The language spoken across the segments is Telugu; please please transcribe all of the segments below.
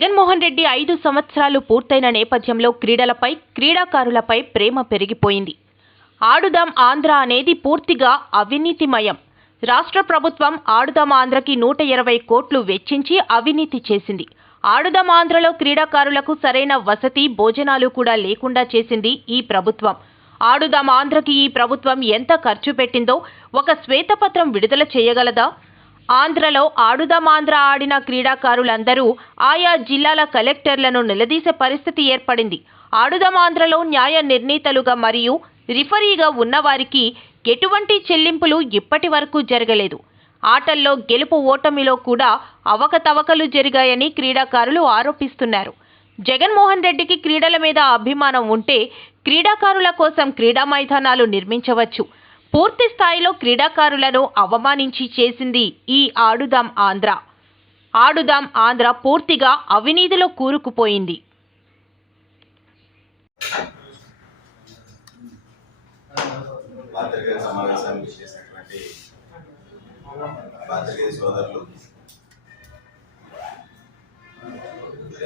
జగన్మోహన్ రెడ్డి 5 సంవత్సరాలు పూర్తయిన నేపథ్యంలో క్రీడలపై, క్రీడాకారులపై ప్రేమ పెరిగిపోయింది. ఆడుదాం ఆంధ్ర అనేది పూర్తిగా అవినీతిమయం. రాష్ట్ర ప్రభుత్వం ఆడుదాం ఆంధ్రకి 120 కోట్లు వెచ్చించి అవినీతి చేసింది. ఆడుదాం ఆంధ్రలో క్రీడాకారులకు సరైన వసతి, భోజనాలు కూడా లేకుండా చేసింది ఈ ప్రభుత్వం. ఆడుదాం ఆంధ్రకి ఈ ప్రభుత్వం ఎంత ఖర్చు పెట్టిందో ఒక శ్వేతపత్రం విడుదల చేయగలదా? ఆంధ్రలో ఆడుదాం ఆంధ్ర ఆడిన క్రీడాకారులందరూ ఆయా జిల్లాల కలెక్టర్లను నిలదీసే పరిస్థితి ఏర్పడింది. ఆడుదాం ఆంధ్రలో న్యాయ నిర్ణీతలుగా మరియు రిఫరీగా ఉన్నవారికి ఎటువంటి చెల్లింపులు ఇప్పటి వరకు జరగలేదు. ఆటల్లో గెలుపు ఓటమిలో కూడా అవకతవకలు జరిగాయని క్రీడాకారులు ఆరోపిస్తున్నారు. జగన్మోహన్ రెడ్డికి క్రీడల మీద అభిమానం ఉంటే క్రీడాకారుల కోసం క్రీడా మైదానాలు నిర్మించవచ్చు. పూర్తి స్థాయిలో క్రీడాకారులను అవమానించి చేసింది ఈ ఆడుదాం ఆంధ్ర. ఆడుదాం ఆంధ్ర పూర్తిగా అవినీతిలో కూరుకుపోయింది. సమావేశానికి చేసినటువంటి పాత్రికేయ సోదరులు,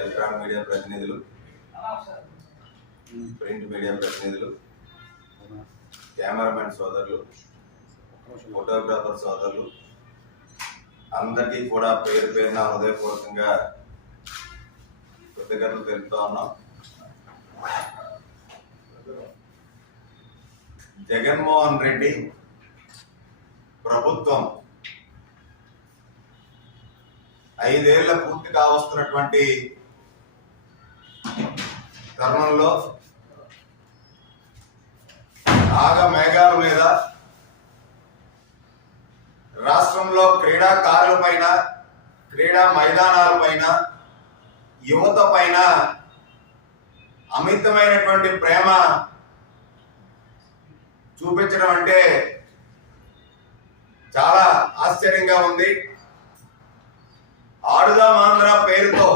ఎలక్ట్రానిక్ మీడియా ప్రతినిధులు, ప్రింట్ మీడియా ప్రతినిధులు, కెమెరామెన్ సోదరులు, ఫోటోగ్రాఫర్ సోదరులు అందరికీ కూడా పేరు పేరున హృదయపూర్వకంగా కృతజ్ఞతలు తెలుపుతా ఉన్నాం. జగన్మోహన్ రెడ్డి ప్రభుత్వం 5 ఏళ్ల పూర్తి కావస్తున్నటువంటి తరుణంలో మేఘాల మీద రాష్ట్రంలో క్రీడాకారులపైన, క్రీడా మైదానాలపైన, యువత పైన అమితమైనటువంటి ప్రేమ చూపించడం అంటే చాలా ఆశ్చర్యంగా ఉంది. ఆడుదాం ఆంధ్ర పేరుతో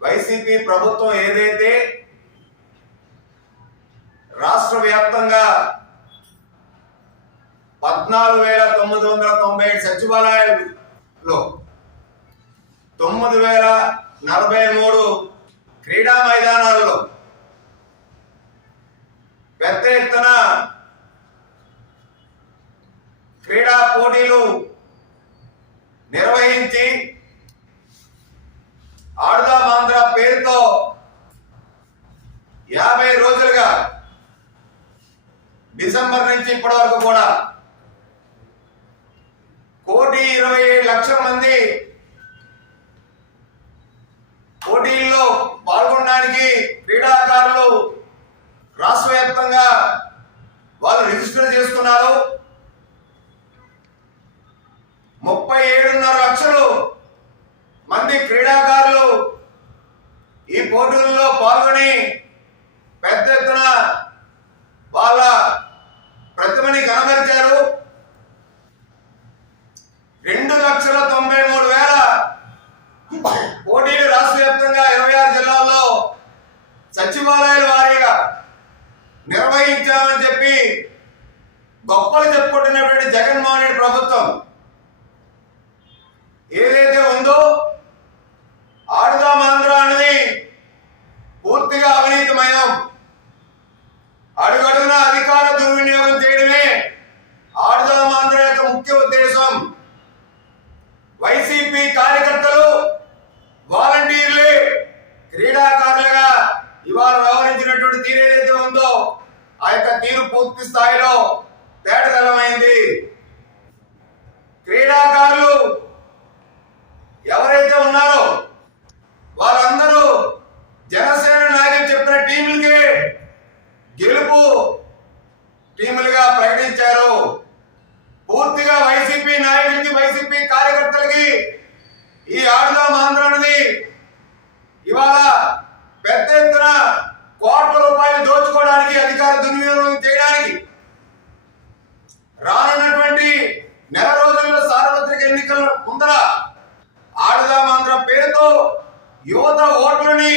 వైసీపీ ప్రభుత్వం ఏదైతే రాష్ట్ర వ్యాప్తంగా 14,997 సచివాలయాల్లో 9,043 క్రీడా మైదానాల్లో పెద్ద ఎత్తున క్రీడా పోటీలు నిర్వహించి ఆడుదాం ఆంధ్ర పేరుతో 50 రోజులుగా డిసెంబర్ నుంచి ఇప్పటి వరకు కూడా 1,27,00,000 మంది పోటీల్లో పాల్గొనడానికి క్రీడాకారులు రాష్ట్ర వ్యాప్తంగా వాళ్ళు రిజిస్టర్ చేసుకున్నారు. 37.5 లక్షలు మంది క్రీడాకారులు ఈ పోటీల్లో పాల్గొని పెద్ద ఎత్తున వాళ్ళ ప్రతిభని కనబరిచారు. 2,93,000 పోటీలు రాష్ట్ర వ్యాప్తంగా 26 జిల్లాల్లో సచివాలయాల వారీగా నిర్వహించామని చెప్పి గొప్పలు చెప్పుకుంటున్నటువంటి జగన్మోహన్ రెడ్డి ప్రభుత్వం ఏదైతే ఉందో ఆడుదాం ఆంధ్ర అనేది పూర్తిగా అవినీతిమయం. అడుగడుగున అధికార దుర్వినియోగం చేయడమే ఆడుదాం ఆంధ్ర యొక్క ముఖ్య ఉద్దేశం. వైసీపీ కార్యకర్తలు, వాలంటీర్లే క్రీడాకారులుగా ఇవాళ వ్యవహరించినటువంటి తీరు ఏదైతే ఉందో ఆ యొక్క తీరు పూర్తి స్థాయిలో తేటతెల్లమైంది. క్రీడాకారులు ఎవరైతే ఉన్నారో వారందరూ జనసేన నాయకులు చెప్పిన టీములకే గెలుపు టీములుగా ప్రకటించారు. పూర్తిగా వైసీపీ నాయకులకి, వైసీపీ కార్యకర్తలకి ఈ ఆడుదాం ఆంధ్ర అనేది ఇవాళ పెద్ద ఎత్తున కోట్ల రూపాయలు దోచుకోవడానికి, అధికార దుర్వినియోగం చేయడానికి రానున్నటువంటి నెల రోజుల్లో సార్వత్రిక ఎన్నికల ముందర ఆడుదాం ఆంధ్ర పేరుతో యువత ఓట్లని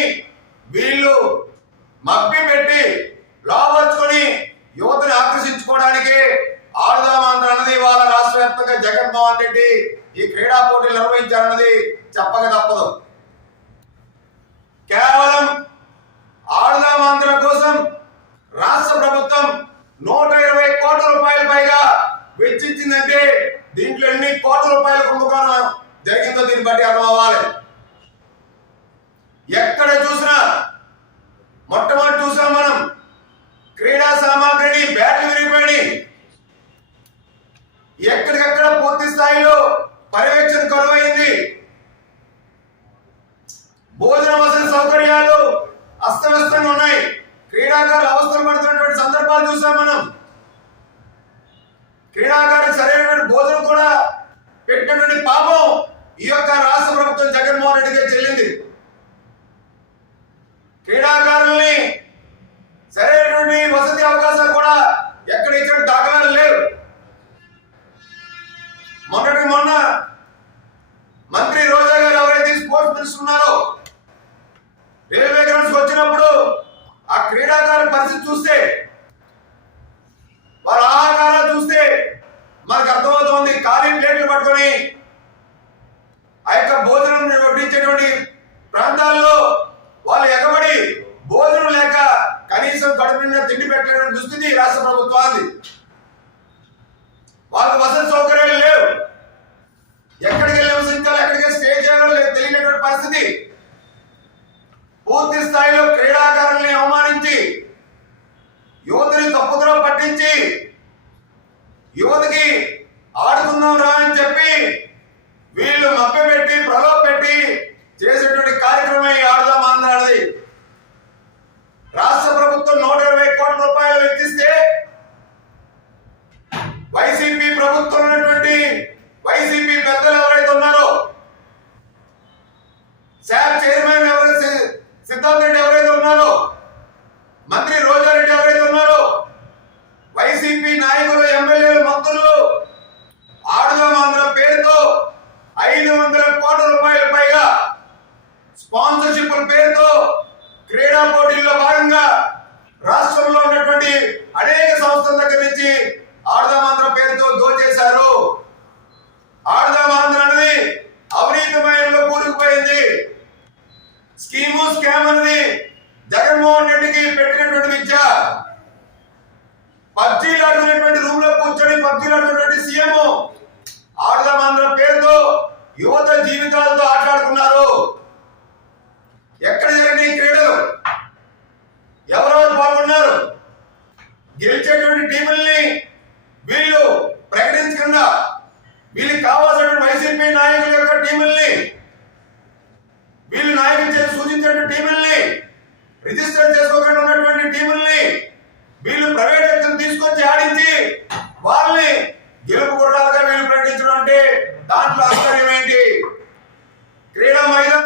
వీళ్ళు మభ్య పెట్టి లాభర్చుకొని యువతని ఆకర్షించుకోవడానికి ఆడుదాం ఆంధ్ర అన్నది ఇవాళ రాష్ట్ర వ్యాప్తంగా జగన్మోహన్ రెడ్డి ఈ క్రీడా పోటీలు నిర్వహించారన్నది చెప్పక తప్పదు. అస్తవ్యస్తంగా ఉన్నాయి. క్రీడాకారులు అవస్థలు పడుతున్నటువంటి సందర్భాలు చూసాం మనం. క్రీడాకారులకు సరైనటువంటి భోజనం కూడా పెట్టినటువంటి పాపం ఈ యొక్క రాష్ట్ర ప్రభుత్వం జగన్మోహన్ రెడ్డిగా చెల్లింది. క్రీడాకారుల్ని సరైనటువంటి వసతి అవకాశాలు కూడా ఎక్కడ ఇచ్చిన దాఖలాలు లేవు. మొన్న మంత్రి రోజా గారు ఎవరైతే స్పోర్ట్స్ మినిస్టర్ ఉన్నారో రైల్వే గ్రౌండ్స్ వచ్చినప్పుడు ఆ క్రీడాకారుల పరిస్థితి చూస్తే, వాళ్ళ ఆహాకారాలు చూస్తే మనకు అర్థమవుతోంది. ఖాళీ ప్లేట్లు పట్టుకొని ఆ యొక్క భోజనం వడ్డించేటువంటి ప్రాంతాల్లో వాళ్ళు ఎగబడి భోజనం లేక కనీసం కడుపు నిండా తిండి పెట్టలేని దుస్థితి రాష్ట్ర ప్రభుత్వానికి. వాళ్ళకు వసతి సౌకర్యాలు లేవు. ఎక్కడికి వెళ్ళి నివసించాలో, ఎక్కడికి స్టే చేయాలో తెలియనటువంటి పరిస్థితి. పూర్తి స్థాయిలో క్రీడాకారుల్ని అవమానించి యువతిని తప్పుదోవ పట్టించి యువతకి ఆడుకుందాం రా అని చెప్పి వీళ్ళు మభ్యపెట్టి ప్రలోభ పెట్టి చేసేటువంటి కార్యక్రమం ఈ ఆడుదాం ఆంధ్రాది. రాష్ట్ర ప్రభుత్వం 120 కోట్ల రూపాయలు వెచ్చిస్తే వైసీపీ ప్రభుత్వం ఉన్నటువంటి వైసీపీ పెద్దలు ఎవరైతే ఉన్నారో, శాప్ చైర్మన్ ఎవరైతే సిద్ధార్థ్ రెడ్డి ఎవరైతే ఉన్నారో, మంత్రి రోజారెడ్డి ఎవరైతే ఉన్నారో, వైసీపీ నాయకులు, ఎమ్మెల్యేలు, మంత్రులు ఆడుదాం ఆంధ్ర పేరుతో 500 కోట్ల రూపాయల పైగా స్పాన్సర్షిప్ పేరుతో క్రీడా పోటీల్లో భాగంగా రాష్ట్రంలో ఉన్నటువంటి అనేక సంస్థల దగ్గర నుంచి ఆడుదాం ఆంధ్ర పేరుతో దోచేశారు. ఆడుదాం ఆంధ్ర అనేది అవినీతిమయంలో కూరుకుపోయింది. స్కీము స్కామ్ అనేది జగన్మోహన్ రెడ్డికి పెట్టినటువంటి విద్య. పబ్జీలు ఆడుతున్నటువంటి రూమ్ లో కూర్చొని పబ్జీలు ఆడుతున్నటువంటి సీఎం ఆడుదాం ఆంధ్ర పేరుతో యువత జీవితాలతో ఆటలాడుకున్నారు. ఎక్కడ జరిగిన క్రీడలు, ఎవరెవరు పాల్గొన్నారు, గెలిచేటువంటి టీముల్ని వీళ్ళు ప్రకటించకుండా వీళ్ళకి కావాల్సినటువంటి వైసీపీ నాయకుల యొక్క టీముల్ని, వీళ్ళు నాయకులు చేసి సూచించిన టీముల్ని, రిజిస్టర్ చేసుకోకుండా ఉన్నటువంటి టీముల్ని వీళ్ళు ప్రైవేట్ వ్యక్తులు తీసుకొచ్చి ఆడించి వాళ్ళని గెలుపు గుర్రాలుగా వీళ్ళు ప్రకటించడం అంటే దాంట్లో ఆశ్చర్యం ఏంటి? క్రీడా మైదానం